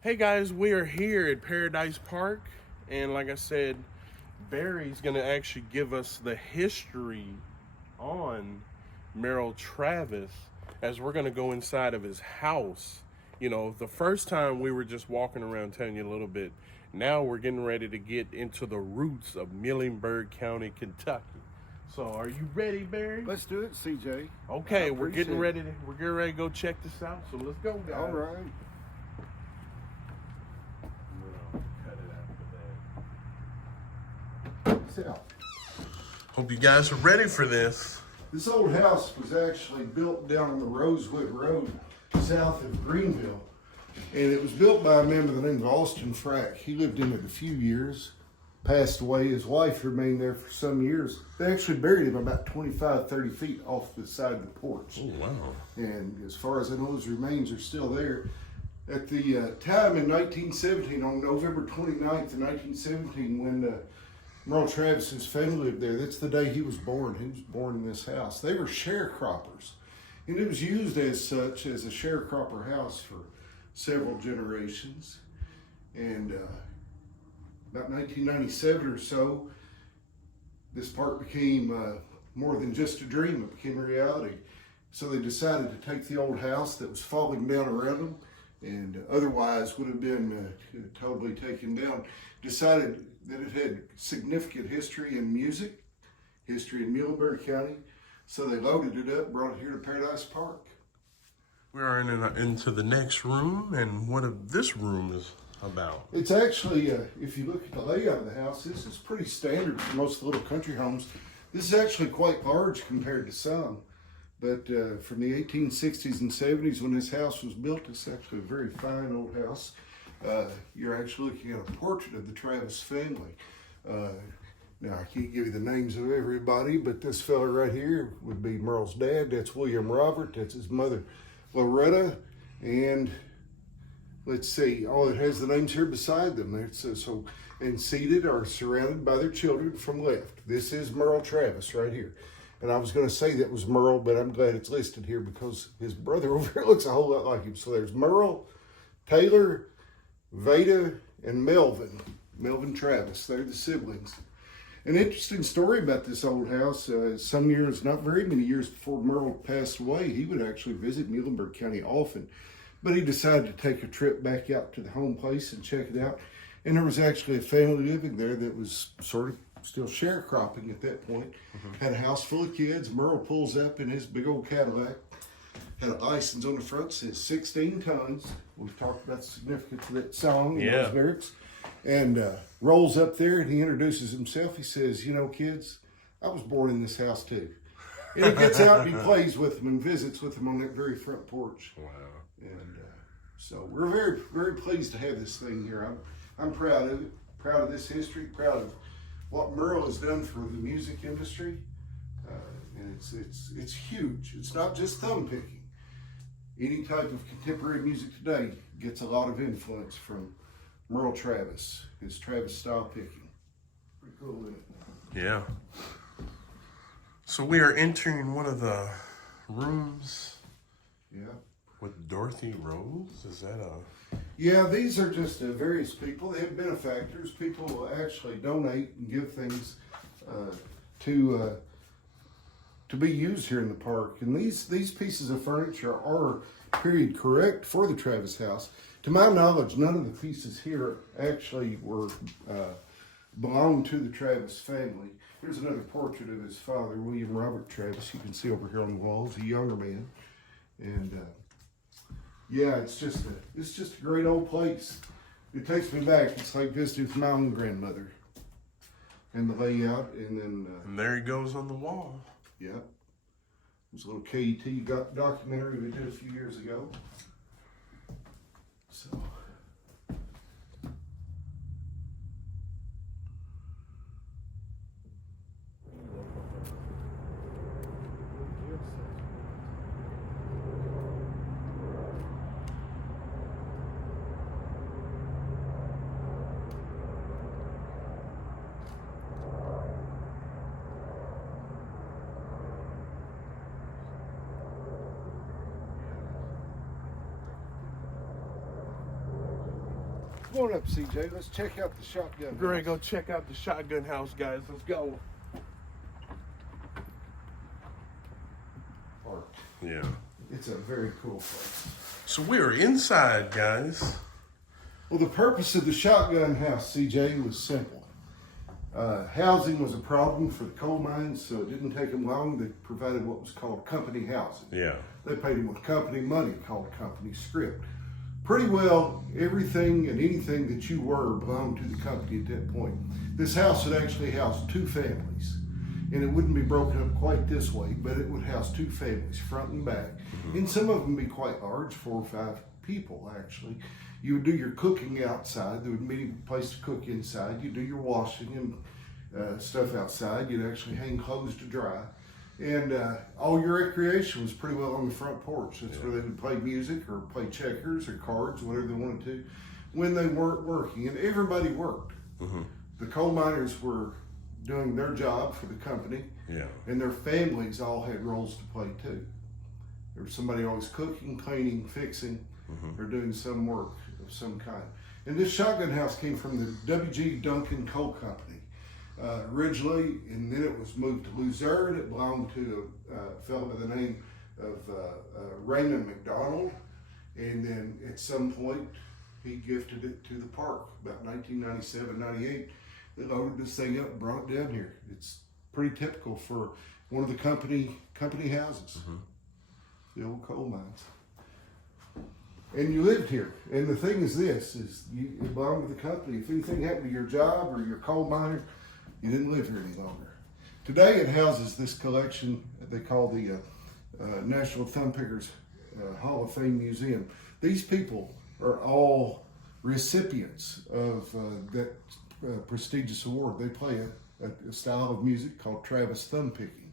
Hey guys, we are here at Paradise Park, and like I said, Barry's gonna actually give us the history on Merrill Travis as we're gonna go inside of his house. You know, the first time we were just walking around telling you a little bit. Now we're getting ready to get into the roots of Muhlenberg County, Kentucky. So, are you ready, Barry? Let's do it, CJ. Okay, we're getting ready to go check this out. So let's go, guys. All right. Hope you guys are ready for this. This old house was actually built down on the Rosewood Road south of Greenville. And it was built by a man by the name of Austin Frack. He lived in it a few years, passed away. His wife remained there for some years. They actually buried him about 25, 30 feet off the side of the porch. Oh, wow. And as far as I know, his remains are still there. At the time in 1917, on November 29th of 1917, when Merle Travis's family lived there, that's the day he was born. He was born in this house. They were sharecroppers. And it was used as such, as a sharecropper house for several generations. And about 1997 or so, this park became more than just a dream. It became a reality. So they decided to take the old house that was falling down around them and otherwise would have been totally taken down. Decided that it had significant history in music, history in Muhlenberg County. So they loaded it up, brought it here to Paradise Park. We are into the next room, and what this room is about. It's actually, if you look at the layout of the house, this is pretty standard for most of the little country homes. This is actually quite large compared to some. But from the 1860s and 70s, when this house was built, it's actually a very fine old house. You're actually looking at a portrait of the Travis family. Now, I can't give you the names of everybody, but this fella right here would be Merle's dad. That's William Robert. That's his mother, Loretta. And let's see, it has the names here beside them. And seated or surrounded by their children from left. This is Merle Travis right here. And I was going to say that was Merle, but I'm glad it's listed here because his brother over here looks a whole lot like him. So there's Merle, Taylor, Veda, and Melvin Travis. They're the siblings. An interesting story about this old house. Some years, not very many years before Merle passed away, he would actually visit Muhlenberg County often. But he decided to take a trip back out to the home place and check it out. And there was actually a family living there that was sort of still sharecropping at that point. Had a house full of kids. Merle pulls up in his big old Cadillac. Had a license on the front, says 16 tons. We've talked about the significance of that song and those lyrics. And rolls up there and he introduces himself. He says, you know, kids, I was born in this house too. And he gets out and he plays with them and visits with them on that very front porch. Wow. And so we're very, very pleased to have this thing here. I'm proud of it, proud of this history, proud of what Merle has done for the music industry. And it's huge. It's not just thumb picking. Any type of contemporary music today gets a lot of influence from Merle Travis, his Travis style picking. Pretty cool, isn't it? Yeah. So we are entering one of the rooms. Yeah. With Dorothy Rose? Is that a... Yeah, these are just various people. They have benefactors. People will actually donate and give things to be used here in the park. And these pieces of furniture are period correct for the Travis house. To my knowledge, none of the pieces here actually were belonged to the Travis family. Here's another portrait of his father, William Robert Travis. You can see over here on the wall. He's a younger man. And yeah, it's just a great old place. It takes me back. It's like visiting with my own grandmother. And the layout, and then... and there he goes on the wall. Yeah. There's a little KET documentary we did a few years ago. So... Come on up, CJ. Let's check out the shotgun. We're gonna go check out the shotgun house, guys. Let's go. Park. Yeah. It's a very cool place. So we're inside, guys. Well, the purpose of the shotgun house, CJ, was simple. Housing was a problem for the coal mines, so it didn't take them long. They provided what was called company housing. Yeah. They paid them with company money, called company script. Pretty well everything and anything that you were belonged to the company at that point. This house would actually house 2 families, and it wouldn't be broken up quite this way, but it would house 2 families, front and back. And some of them be quite large, 4 or 5 people actually. You would do your cooking outside. There would be a place to cook inside. You do your washing and stuff outside. You'd actually hang clothes to dry. And all your recreation was pretty well on the front porch. That's where they would play music or play checkers or cards, whatever they wanted to, when they weren't working. And everybody worked. The coal miners were doing their job for the company, and their families all had roles to play too. There was somebody always cooking, cleaning, fixing, or doing some work of some kind. And this shotgun house came from the W.G. Duncan Coal Company originally, and then it was moved to Luzerne. It belonged to a fellow by the name of Raymond McDonald, and then at some point he gifted it to the park about 1997, 98. They loaded this thing up and brought it down here. It's pretty typical for one of the company houses, the old coal mines. And you lived here. And the thing is this, is you belong to the company. If anything happened to your job or your coal miner, you didn't live here any longer. Today it houses this collection they call the National Thumb Pickers Hall of Fame Museum. These people are all recipients of that prestigious award. They play a style of music called Travis thumb picking.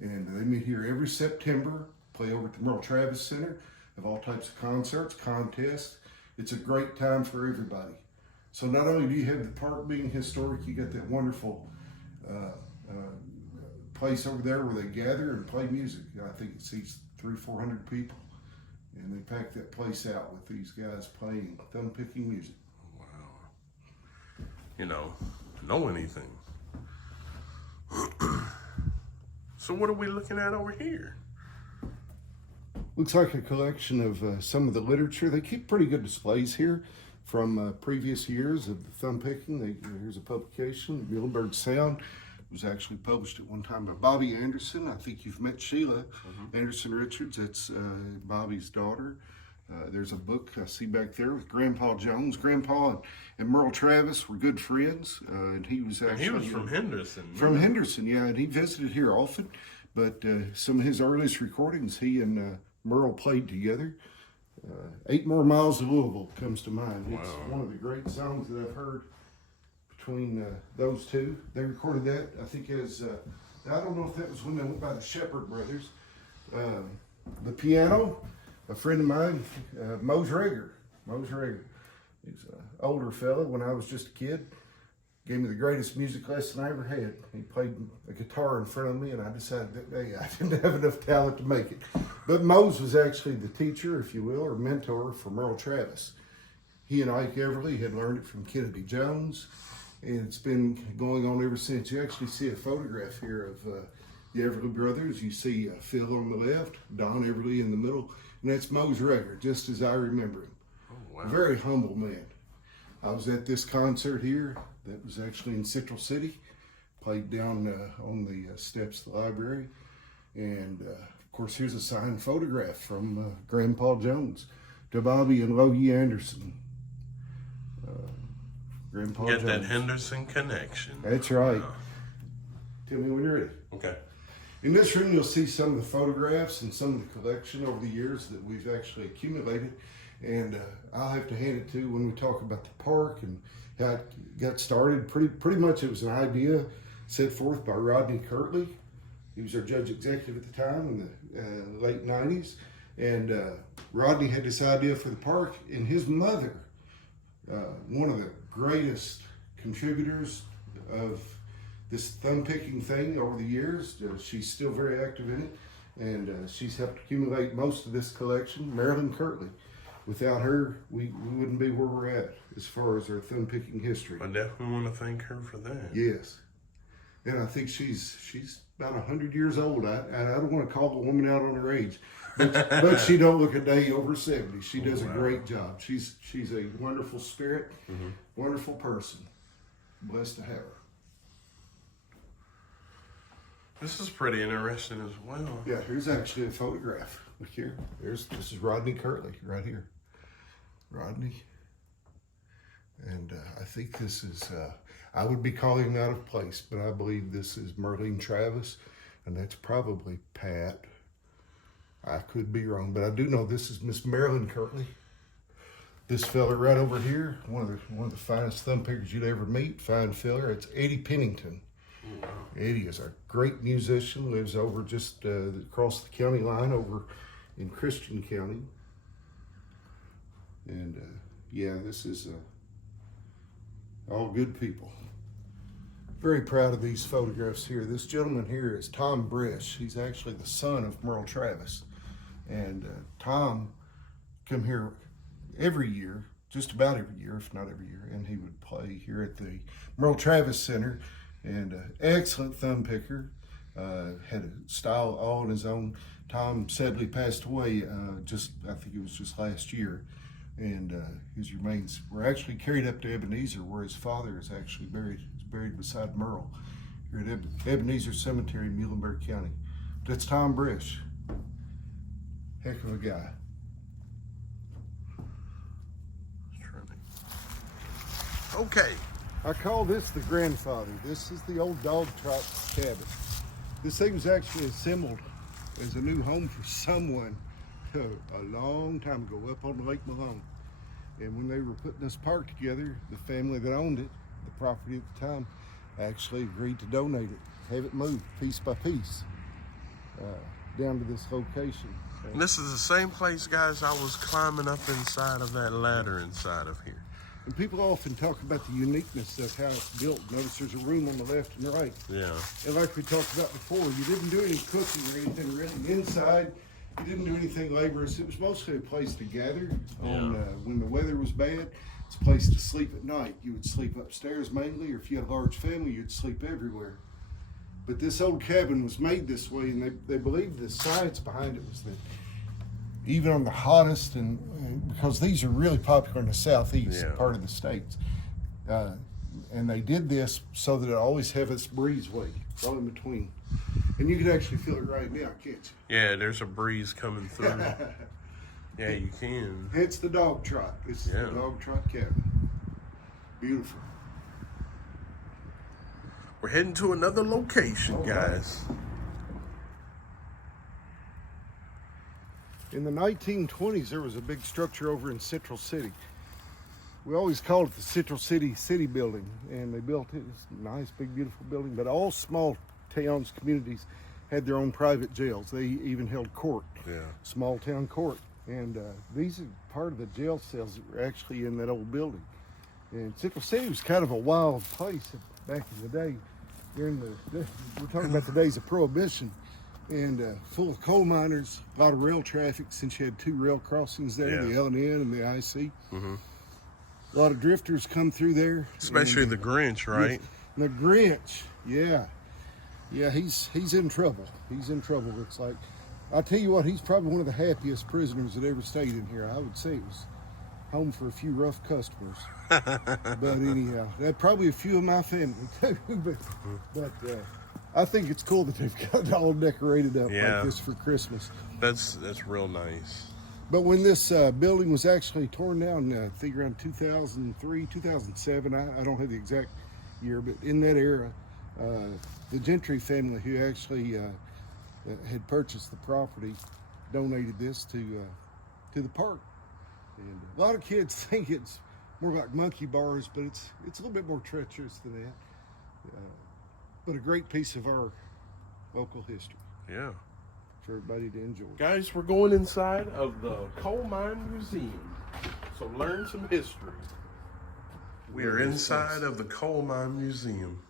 And they meet here every September, play over at the Merle Travis Center, have all types of concerts, contests. It's a great time for everybody. So not only do you have the park being historic, you got that wonderful place over there where they gather and play music. I think it seats 300-400 people. And they pack that place out with these guys playing thumb picking music. Wow. You know anything. So what are we looking at over here? Looks like a collection of some of the literature. They keep pretty good displays here from previous years of the thumb picking. Here's a publication, Muhlenberg Sound. It was actually published at one time by Bobby Anderson. I think you've met Sheila Anderson Richards. That's Bobby's daughter. There's a book I see back there with Grandpa Jones. Grandpa and Merle Travis were good friends, and he was actually... And he was from Henderson. From Henderson, yeah, and he visited here often. But some of his earliest recordings, he and Merle played together. 8 More Miles to Louisville comes to mind. It's one of the great songs that I've heard between those two. They recorded that, I think, as, I don't know if that was when they went by the Shepherd Brothers. The piano, a friend of mine, Mose Rager. He's an older fella. When I was just a kid, gave me the greatest music lesson I ever had. He played a guitar in front of me, and I decided that day I didn't have enough talent to make it. But Mose was actually the teacher, if you will, or mentor for Merle Travis. He and Ike Everly had learned it from Kennedy Jones, and it's been going on ever since. You actually see a photograph here of the Everly brothers. You see Phil on the left, Don Everly in the middle, and that's Mose Rager, just as I remember him. Oh, wow. A very humble man. I was at this concert here that was actually in Central City, played down on the steps of the library. And of course, here's a signed photograph from Grandpa Jones to Bobby and Logie Anderson. Grandpa Get Jones. that Henderson connection. That's right. Tell me when you're ready. Okay. In this room, you'll see some of the photographs and some of the collection over the years that we've actually accumulated. And I'll have to hand it to when we talk about the park and how it got started. Pretty much it was an idea set forth by Rodney Kirtley. He was our judge executive at the time in the late 90s. And Rodney had this idea for the park, and his mother, one of the greatest contributors of this thumb picking thing over the years. She's still very active in it, and she's helped accumulate most of this collection. Marilyn Kirtley. without her, we wouldn't be where we're at as far as our thumb picking history. I definitely want to thank her for that. Yes. And I think she's about 100 years old. I don't want to call the woman out on her age, but she don't look a day over 70. She does a great job. She's a wonderful spirit, wonderful person. Blessed to have her. This is pretty interesting as well. Yeah, here's actually a photograph. Look here. This is Rodney Curley right here. Rodney. And I think this is, I would be calling him out of place, but I believe this is Merlene Travis, and that's probably Pat. I could be wrong, but I do know this is Miss Marilyn Curley. This fella right over here, one of the finest thumb pickers you'd ever meet, fine fella. It's Eddie Pennington. Wow. Eddie is a great musician, lives over just across the county line over in Christian County. And yeah, this is all good people. Very proud of these photographs here. This gentleman here is Tom Brish. He's actually the son of Merle Travis. And Tom come here every year, just about every year, if not every year, and he would play here at the Merle Travis Center. And excellent thumb picker, had a style all on his own. Tom sadly passed away I think it was just last year. And his remains were actually carried up to Ebenezer, where his father is actually buried. He's buried beside Merle here at Ebenezer Cemetery in Muhlenberg County. That's Tom Brish. Heck of a guy. Okay. I call this the grandfather. This is the old dog trot cabin. This thing was actually assembled as a new home for someone a long time ago up on Lake Malone. And when they were putting this park together, the family that owned it, the property at the time, actually agreed to donate it, have it moved piece by piece down to this location. And this is the same place, guys, I was climbing up inside of that ladder inside of here. And people often talk about the uniqueness of how it's built. Notice there's a room on the left and right. Yeah. And like we talked about before, you didn't do any cooking or anything really inside. You didn't do anything laborious. It was mostly a place to gather when the weather was bad. It's a place to sleep at night. You would sleep upstairs mainly, or if you had a large family, you'd sleep everywhere. But this old cabin was made this way, and they believe the science behind it was that even on the hottest, and because these are really popular in the southeast part of the states, and they did this so that it always have this breezeway right in between. And you can actually feel it right now, can't you? Yeah, there's a breeze coming through. Yeah, you can. It's the dog trot. It's the dog trot cabin. Beautiful. We're heading to another location, guys. In the 1920s, there was a big structure over in Central City. We always called it the Central City Building, and they built it. It's a nice, big, beautiful building, but all small towns, communities had their own private jails. They even held court, small town court. And these are part of the jail cells that were actually in that old building. And Central City was kind of a wild place back in the day. We're talking about the days of Prohibition, and full of coal miners, a lot of rail traffic, since you had two rail crossings there, the L&N and the IC. A lot of drifters come through there. Especially the Grinch, right? The Grinch, yeah, he's in trouble. He's in trouble, looks like. I'll tell you what, he's probably one of the happiest prisoners that ever stayed in here. I would say it was home for a few rough customers. But anyhow, that probably a few of my family too. but I think it's cool that they've got it all decorated up like this for Christmas. That's real nice. But when this building was actually torn down, I think around 2003, 2007, I don't have the exact year, but in that era, the Gentry family, who actually had purchased the property, donated this to the park. And a lot of kids think it's more like monkey bars, but it's a little bit more treacherous than that. But a great piece of our local history. Yeah. For everybody to enjoy. Guys, we're going inside of the Coal Mine Museum. So learn some history. We are inside of the Coal Mine Museum.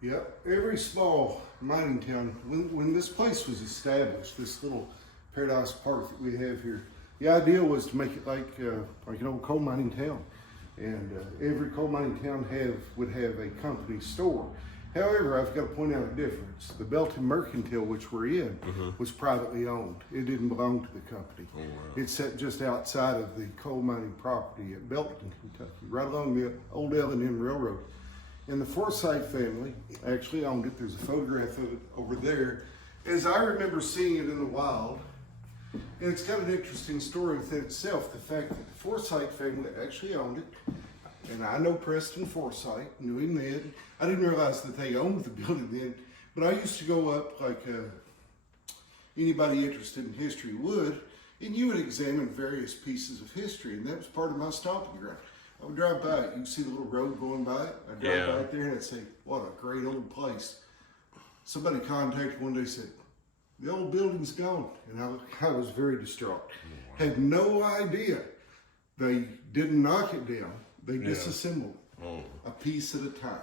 Yeah, every small mining town, when this place was established, this little Paradise Park that we have here. The idea was to make it like an old coal mining town, and every coal mining town would have a company store. However, I've got to point out a difference. The Belton Mercantile, which we're in, was privately owned. It didn't belong to the company. Oh, wow. It's set just outside of the coal mining property at Belton, Kentucky, right along the old L&M Railroad. And the Forsyth family actually owned it. There's a photograph of it over there. As I remember seeing it in the wild, and it's got an interesting story within itself, the fact that the Forsyth family actually owned it. And I know Preston Forsyth, knew him then. I didn't realize that they owned the building then, but I used to go up like anybody interested in history would, and you would examine various pieces of history, and that was part of my stomping ground. I would drive by it. You can see the little road going by it. I'd drive by it there and I'd say, what a great old place. Somebody contacted one day and said, the old building's gone. And I was very distraught. Wow. Had no idea. They didn't knock it down. They disassembled a piece at a time.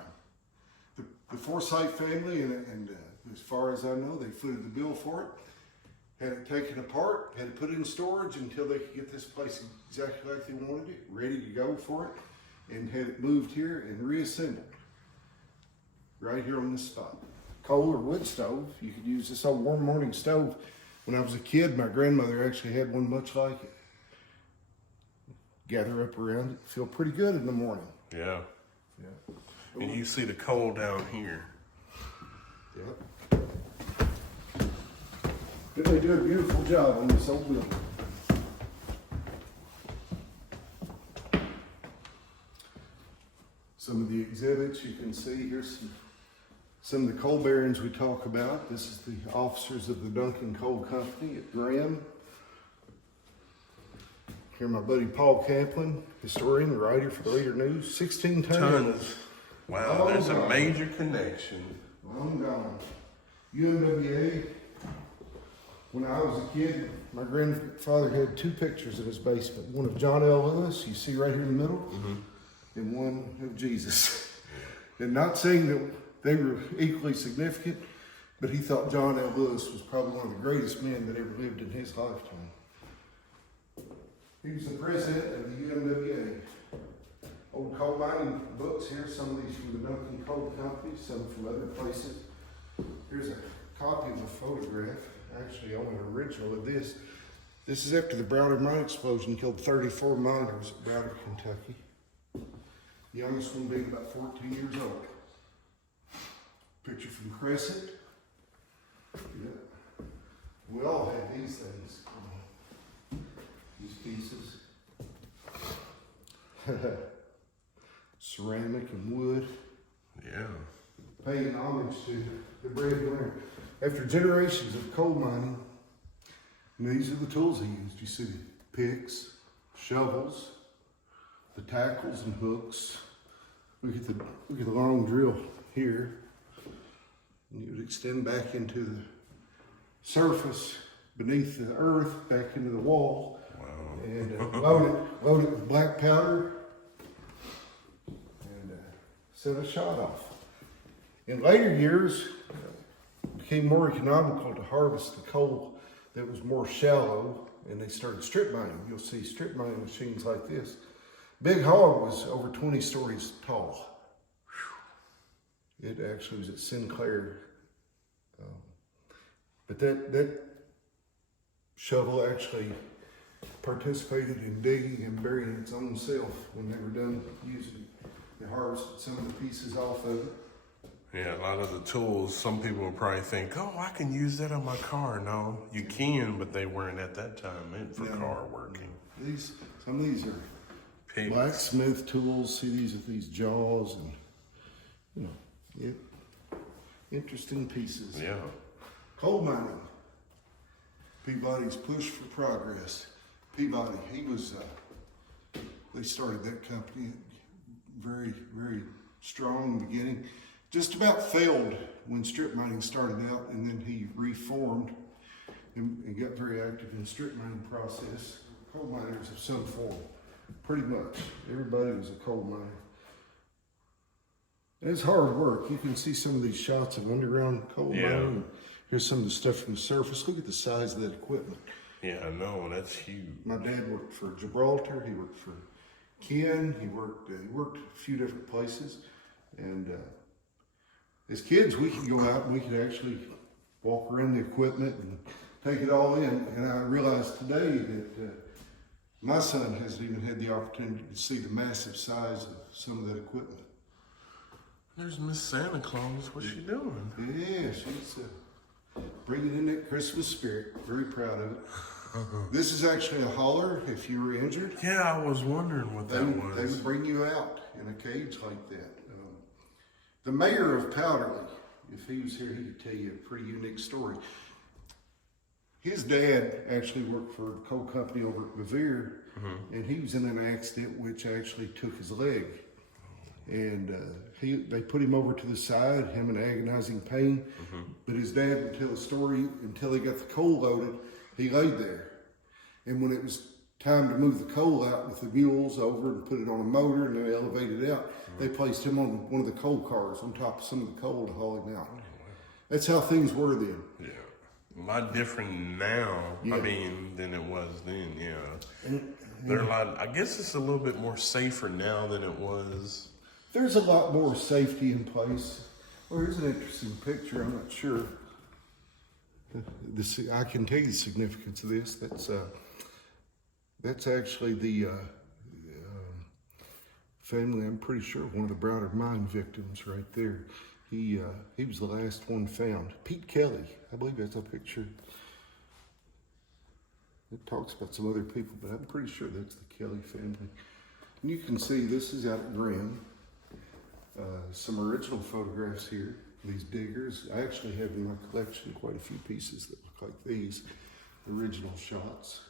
The Forsyth family, and as far as I know, they footed the bill for it, had it taken apart, had it put in storage until they could get this place exactly like they wanted it, ready to go for it, and had it moved here and reassembled right here on this spot. Coal or wood stove, you could use this old warm morning stove. When I was a kid, my grandmother actually had one much like it. Gather up around it, feel pretty good in the morning. Yeah. Yeah. And you see the coal down here. Yep. But they do a beautiful job on this old building. Some of the exhibits you can see, here's some of the coal barons we talk about. This is the officers of the Duncan Coal Company at Graham. Here, my buddy Paul Kaplan, historian, writer for the Leader News, 16 tons. Wow, there's a major connection. Long gone. UMWA, when I was a kid, my grandfather had two pictures in his basement. One of John L. Lewis, you see right here in the middle, and one of Jesus. And not saying that they were equally significant, but he thought John L. Lewis was probably one of the greatest men that ever lived in his lifetime. He was the president of the UMWA. Old coal mining books here, some of these from the Duncan Coal Company, some from other places. Here's a copy of a photograph, actually on an original of this. This is after the Browder mine explosion killed 34 miners at Browder, Kentucky. The youngest one being about 14 years old. Picture from Crescent. Yeah. We all had these things. These pieces. Ceramic and wood. Yeah. Paying homage to the breadwinner. After generations of coal mining, these are the tools he used. You see the picks, shovels, the tackles and hooks. Look at the long drill here. And you would extend back into the surface beneath the earth, back into the wall. Wow. And load it with black powder and set a shot off. In later years, it became more economical to harvest the coal that was more shallow, and they started strip mining. You'll see strip mining machines like this. Big Hog was over 20 stories tall. It actually was at Sinclair. But that shovel actually participated in digging and burying its own self when they were done using it. They harvested some of the pieces off of it. Yeah, a lot of the tools, some people will probably think, oh, I can use that on my car. No, you can, but they weren't at that time meant for car working. Some of these are pigs. Blacksmith tools. See these with these jaws and, interesting pieces. Yeah. Coal mining. Peabody's push for progress. Peabody, they started that company very, very strong in the beginning. Just about failed when strip mining started out, and then he reformed and got very active in the strip mining process. Coal miners of some form, pretty much. Everybody was a coal miner. And it's hard work. You can see some of these shots of underground coal mining. Here's some of the stuff from the surface. Look at the size of that equipment. Yeah, I know, that's huge. My dad worked for Gibraltar. He worked for Ken. He worked a few different places. And as kids, we could go out and we could actually walk around the equipment and take it all in. And I realized today that my son hasn't even had the opportunity to see the massive size of some of that equipment. There's Miss Santa Claus. What's she doing? Yeah, she's bringing in that Christmas spirit. Very proud of it. This is actually a hauler if you were injured. Yeah, I was wondering what that was. They would bring you out in a cage like that. The mayor of Powderly, if he was here, he could tell you a pretty unique story. His dad actually worked for a coal company over at Revere, and he was in an accident which actually took his leg. And they put him over to the side, him in agonizing pain. But his dad would tell a story until he got the coal loaded, he laid there. And when it was time to move the coal out with the mules over and put it on a motor and then elevate it out, they placed him on one of the coal cars on top of some of the coal to haul him out. That's how things were then. Yeah. A lot different now, Yeah. I mean, than it was then, yeah. They're a lot, I guess it's a little bit more safer now than it was. There's a lot more safety in place. Well, here's an interesting picture. I'm not sure. I can tell you the significance of this. That's actually the family, I'm pretty sure, one of the Browder mine victims right there. He was the last one found. Pete Kelly, I believe that's a picture. It talks about some other people, but I'm pretty sure that's the Kelly family. And you can see this is out at Graham. Some original photographs here. These diggers. I actually have in my collection quite a few pieces that look like these. Original shots.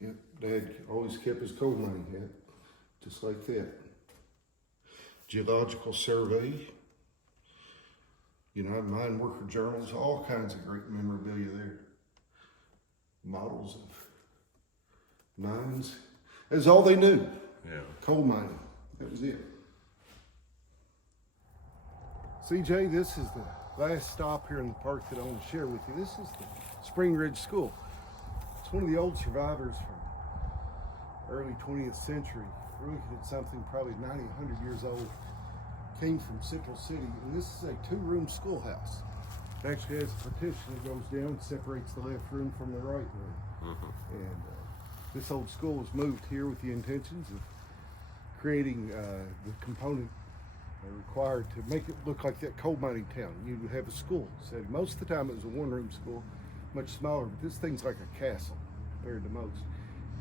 Yep, Dad always kept his coal mining hat, just like that. Geological survey. You know, mine worker journals, all kinds of great memorabilia there. Models of mines. That's all they knew. Yeah. Coal mining. That was it. CJ, this is the last stop here in the park that I want to share with you. This is the Spring Ridge School. It's one of the old survivors from early 20th century. We're looking at something probably 90, 100 years old. Came from Central City, and this is a two-room schoolhouse. It actually has a partition that goes down and separates the left room from the right room. And this old school was moved here with the intentions of creating the component required to make it look like that coal mining town. You would have a school setting. Most of the time it was a one-room school, much smaller, but this thing's like a castle compared to most.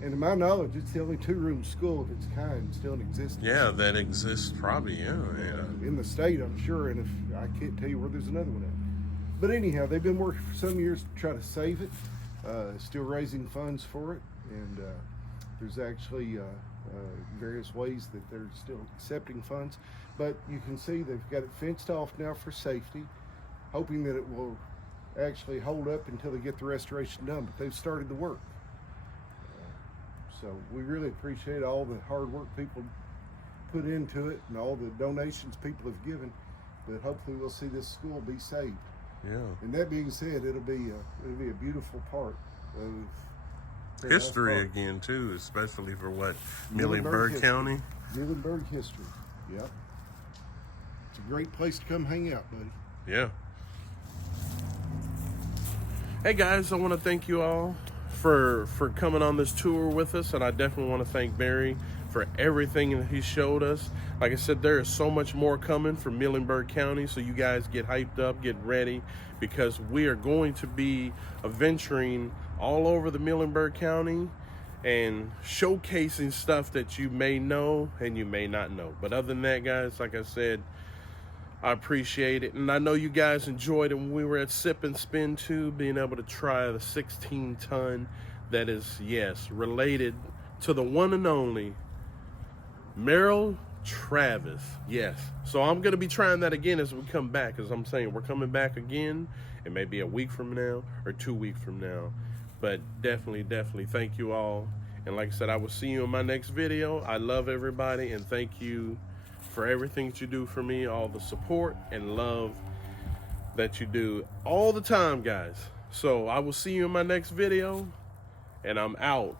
And to my knowledge, it's the only two-room school of its kind still in existence. Yeah, that exists probably, yeah. In the state, I'm sure, and if I can't tell you where there's another one at. But anyhow, they've been working for some years to try to save it, still raising funds for it, and there's actually various ways that they're still accepting funds. But you can see they've got it fenced off now for safety, hoping that it will actually hold up until they get the restoration done, but they've started the work. So we really appreciate all the hard work people put into it and all the donations people have given, but hopefully we'll see this school be saved. Yeah. And that being said, it'll be a beautiful part of History again too, especially for what, Muhlenberg County? Muhlenberg history, yep. It's a great place to come hang out, buddy. Yeah. Hey guys, I want to thank you all for coming on this tour with us, and I definitely want to thank Barry for everything that he showed us. Like I said, there is so much more coming from Muhlenberg County, so you guys get hyped up, get ready, because we are going to be adventuring all over the Muhlenberg County and showcasing stuff that you may know and you may not know. But other than that, guys, like I said, I appreciate it, and I know you guys enjoyed it when we were at Sip and Spin too, being able to try the 16-ton that is, yes, related to the one and only Merrill Travis. Yes. So I'm going to be trying that again as we come back, as I'm saying, we're coming back again. It may be a week from now or 2 weeks from now, but definitely thank you all. And like I said, I will see you in my next video. I love everybody, and thank you for everything that you do for me, all the support and love that you do all the time, guys. So I will see you in my next video, and I'm out.